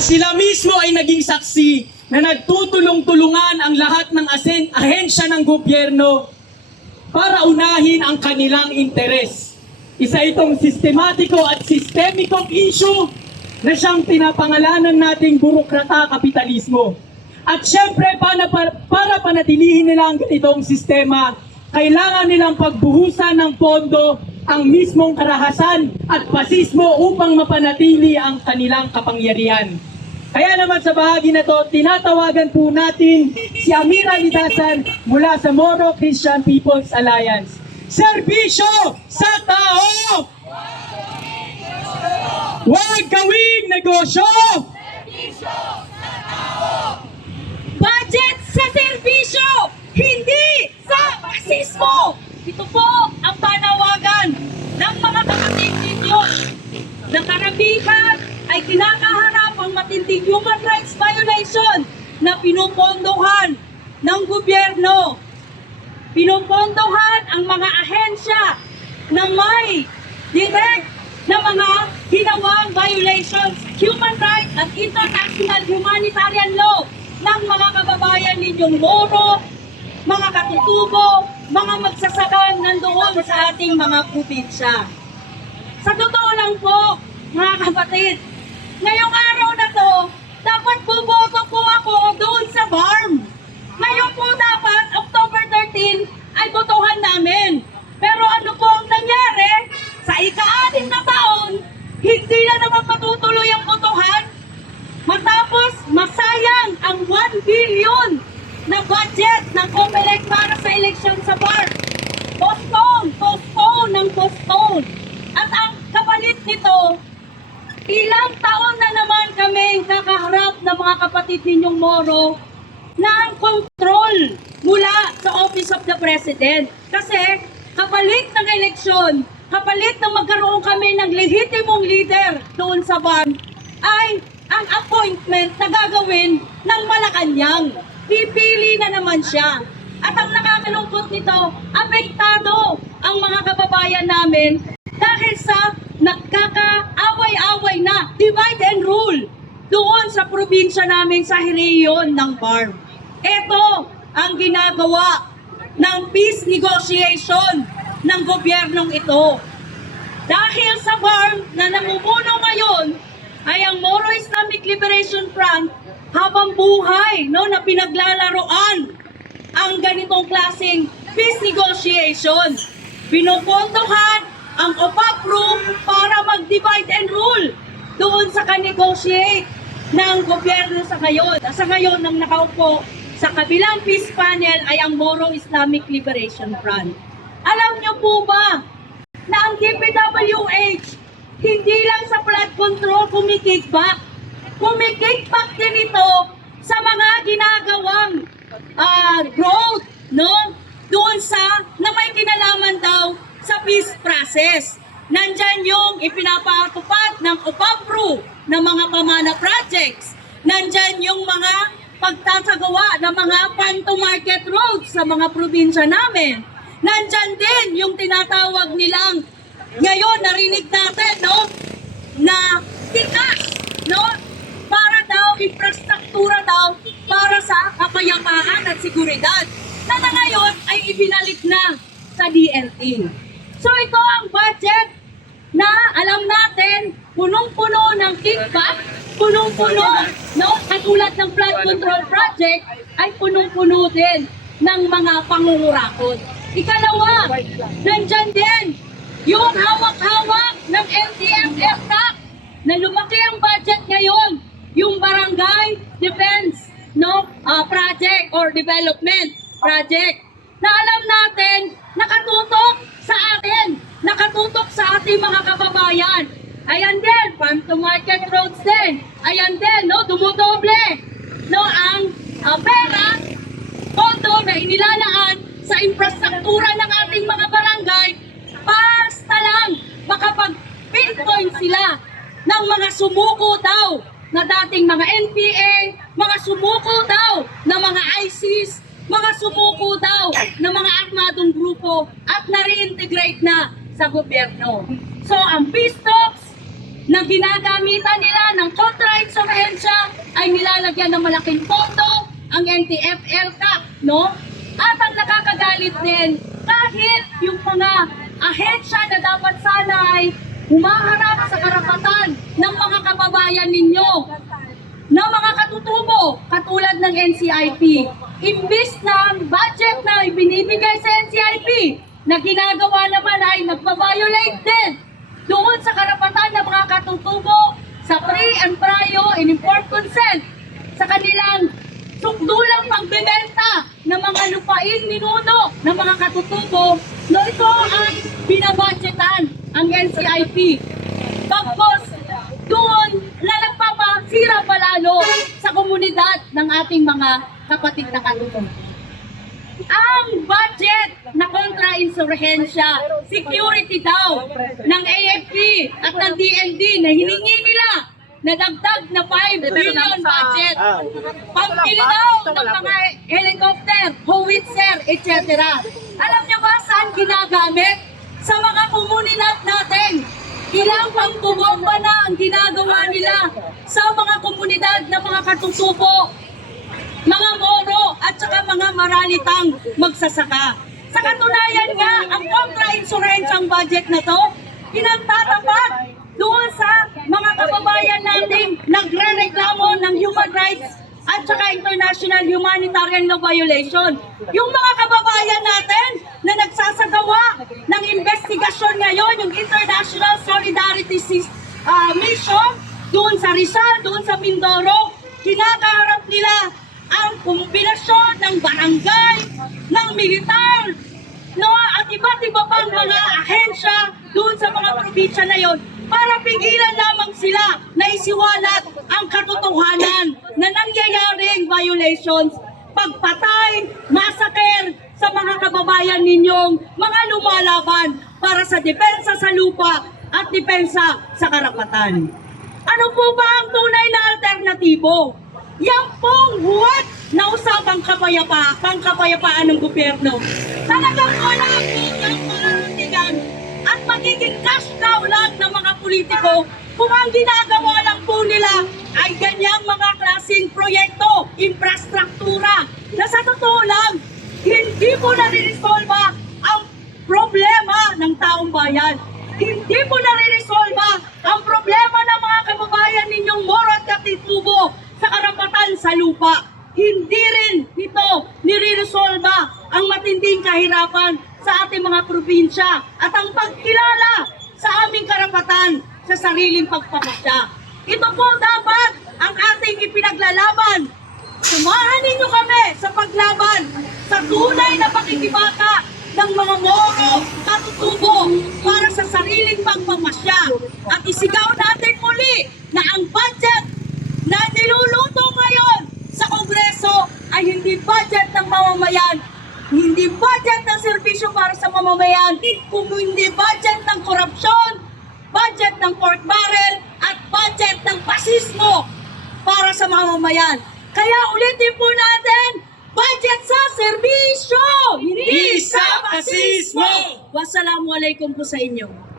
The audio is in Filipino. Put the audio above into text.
Sila mismo ay naging saksi na nagtutulong-tulungan ang lahat ng ahensya ng gobyerno para unahin ang kanilang interes. Isa itong sistematiko at sistemikong issue na siyang pinapangalanan nating burokrata kapitalismo. At syempre, para panatilihin nila ang ganitong sistema, kailangan nilang pagbuhusan ng pondo ang mismong karahasan at pasismo upang mapanatili ang kanilang kapangyarihan. Kaya naman sa bahagi na to, tinatawagan po natin si Amira Lidasan mula sa Moro Christian People's Alliance. Serbisyo sa tao! Huwag gawing negosyo! Serbisyo sa tao! Budget sa serbisyo, hindi sa pasismo! Ito po ang panawagan ng mga kapatid ninyo na karamihan ay kinakaharap ang matinding human rights violation na pinupondohan ng gobyerno. Pinupondohan ang mga ahensya na may direct na mga ginawang violations, human rights at international humanitarian law ng mga kababayan ninyong Moro, mga katutubo, mga magsasagang nandoon sa ating mga probinsya. Sa totoo lang po, mga kapatid, ngayong araw na to, dapat buboto po ako doon sa BARM. Ngayon po dapat, October 13, ay botohan namin. Pero ano po ang nangyari? Sa ika-6 na taon, hindi na naman patutuloy ang botohan. Matapos masayang ang 1 billion na budget ng COMELEC para sa eleksyon sa BARM. Postpone. At ang kapalit nito, ilang taon na naman kami kakaharap ng mga kapatid ninyong Moro ng control mula sa Office of the President. Kasi kapalit ng eleksyon, kapalit na magkaroon kami ng lehitimong leader doon sa BARM, ay ang appointment na gagawin ng Malacanang. Pipili na naman siya. At ang nakakalungkot nito, apektado ang mga kababayan namin dahil sa nagkakaaway-away na divide and rule doon sa probinsya namin sa rehiyon ng BARM. Ito ang ginagawa ng peace negotiation ng gobyernong ito. Dahil sa BARM na namumuno ngayon ay ang Moro Islamic Liberation Front habang buhay na pinaglalaroan ang ganitong klaseng peace negotiation. Pinupondohan ang OPAPRO para mag-divide and rule doon sa ka-negotiate ng gobyerno sa ngayon. Sa ngayon, nang nakaupo sa kabilang peace panel ay ang Moro Islamic Liberation Front. Alam niyo po ba na ang DPWH hindi lang sa flood control kumikickback. Kumikickback din ito sa mga ginagawang growth, doon sa na may kinalaman daw sa peace process. Nandyan yung ipinapatupad ng OPAPRO ng mga pamana projects. Nandyan yung mga pagtatagawa ng mga farm-to-market roads sa mga probinsya namin. Nandyan din yung tinatawag nilang, ngayon narinig natin, na tikas, para daw, infrastruktura daw, para sa kapayapaan at seguridad, na ngayon ay ibinalik na sa DLT. So ito ang budget na alam natin, punong-puno ng kickback, punong-puno, katulad ng flood control project, ay punong-puno din ng mga pangungurakot. Ikalawa, nandyan din yung hawak-hawak ng MTF tax na lumaki ang budget ngayon, yung Barangay Defense project or development project na alam natin nakatutok sa ating mga kababayan. Ayan din, farm to market roads din. Ayan din, dumodoble ang pera, pondo na inilalaan sa infrastruktura ng ating mga barangay. Basta lang makapag-pinpoint sila ng mga sumuko daw na dating mga NPA, mga sumuko daw na mga ISIS, mga sumuko daw na mga armadong grupo at na-reintegrate na sa gobyerno. So ang peace talks na ginagamitan nila ng contra-insurhensya ay nilalagyan ng malaking pondo ang NTF-ELCAC, no? At ang nakakagalit din, kahit yung mga ahensya na dapat sana ay humaharap sa karapatan ng mga kababayan ninyo, na mga katutubo katulad ng NCIP, imbis na ang budget na ibinibigay sa NCIP na ginagawa naman ay nagpa-violate din doon sa karapatan ng mga katutubo sa free and prior and informed consent sa kanilang sukdulang pagbebenta ng mga lupain ninuno ng mga katutubo na ito ay binabudgetan ang NCIP. Tapos doon na nagpapasira palalo sa komunidad ng ating mga kapatid na katutubo. Ang budget na kontra-insurhensya, security daw ng AFP at ng DND na hiningi nila na dagdag na 5 billion budget. Pambili daw ng mga helicopter, howitzer, etc. Alam niyo ba saan ginagamit? Sa mga komunidad natin. Ilang pambubomba na ang ginagawa nila sa mga komunidad na mga katutubo, mga moro at saka mga maralitang magsasaka. Sa katunayan nga, ang kontra-insurensyang budget na to, pinagtatapat doon sa mga kababayan natin nagre-reklamo ng human rights at saka international humanitarian law violation. Yung mga kababayan natin na nagsasagawa ng investigasyon ngayon, yung International Solidarity Mission, doon sa Rizal, doon sa Mindoro, kinakaharap nila ang kombinasyon ng barangay, ng militar, no, at iba't iba pang mga ahensya doon sa mga probinsya na yon para pigilan lamang sila na isiwalat ang katotohanan na nangyayaring violations, pagpatay, massacre sa mga kababayan ninyong mga lumalaban para sa depensa sa lupa at depensa sa karapatan. Ano po ba ang tunay na alternatibo? Yan pong huwad na usapang pangkapayapaan ng gobyerno. Talagang wala po ang mararatigan at magiging cash cow lang ng mga politiko kung ang ginagawa lang po nila ay ganyang mga klaseng proyekto, infrastruktura, na sa totoo lang, hindi po nare-resolve ang problema ng taong bayan. Hindi po nare-resolve ang problema ng mga kababayan ninyong moro at katutubo sa karapatan sa lupa. Hindi rin nito nire-resolve ang matinding kahirapan sa ating mga probinsya at ang pagkilala sa aming karapatan sa sariling pagpapasya. Ito po dapat ang ating ipinaglalaban. Sumahan ninyo kami sa paglaban sa tunay na pakikibaka ng mga moro katutubo para sa sariling pagpapasya. At isigaw natin muli na ang budget na niluluto ngayon sa Kongreso ay hindi budget ng mamamayan, hindi budget ng serbisyo para sa mamamayan, kung hindi budget ng korupsyon, budget ng pork barrel, at budget ng pasismo para sa mamamayan. Kaya ulitin po natin, budget sa serbisyo, hindi sa pasismo! Wassalamualaikum po sa inyo.